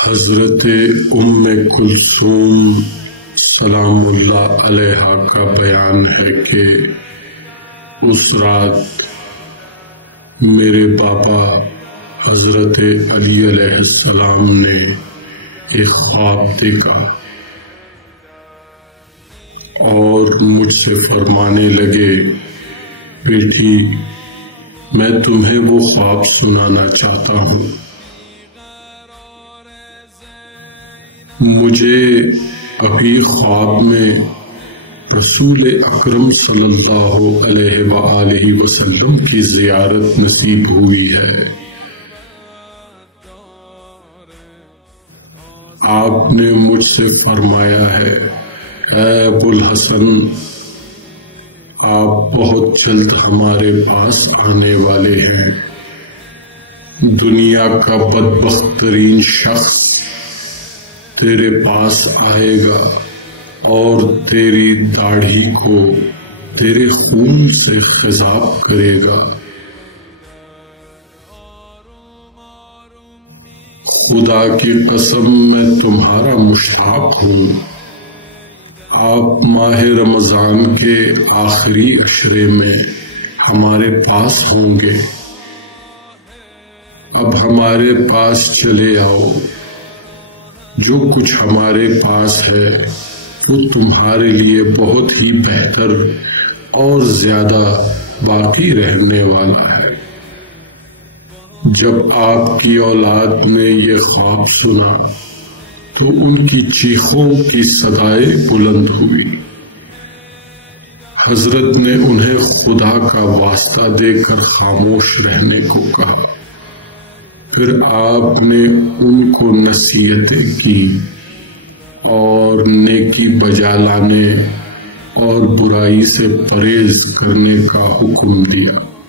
حضرت ام کلثوم سلام اللہ علیہا کا بیان ہے کہ اس رات میرے بابا حضرت علی علیہ السلام نے ایک خواب دیکھا اور مجھ سے فرمانے لگے، بیٹی میں تمہیں وہ خواب سنانا چاہتا ہوں۔ مجھے ابھی خواب میں رسول اکرم صلی اللہ علیہ وآلہ وسلم کی زیارت نصیب ہوئی ہے۔ آپ نے مجھ سے فرمایا ہے، اے ابو الحسن، آپ بہت جلد ہمارے پاس آنے والے ہیں۔ دنیا کا بدبخت ترین شخص تیرے پاس آئے گا اور تیری داڑھی کو تیرے خون سے خضاب کرے گا۔ خدا کی قسم میں تمہارا مشتاق ہوں۔ آپ ماہ رمضان کے آخری عشرے میں ہمارے پاس ہوں گے۔ اب ہمارے پاس چلے آؤ۔ جو کچھ ہمارے پاس ہے وہ تمہارے لیے بہت ہی بہتر اور زیادہ باقی رہنے والا ہے۔ جب آپ کی اولاد نے یہ خواب سنا تو ان کی چیخوں کی صدائیں بلند ہوئی۔ حضرت نے انہیں خدا کا واسطہ دے کر خاموش رہنے کو کہا۔ پھر آپ نے ان کو نصیحتیں کی اور نیکی بجا لانے اور برائی سے پرہیز کرنے کا حکم دیا۔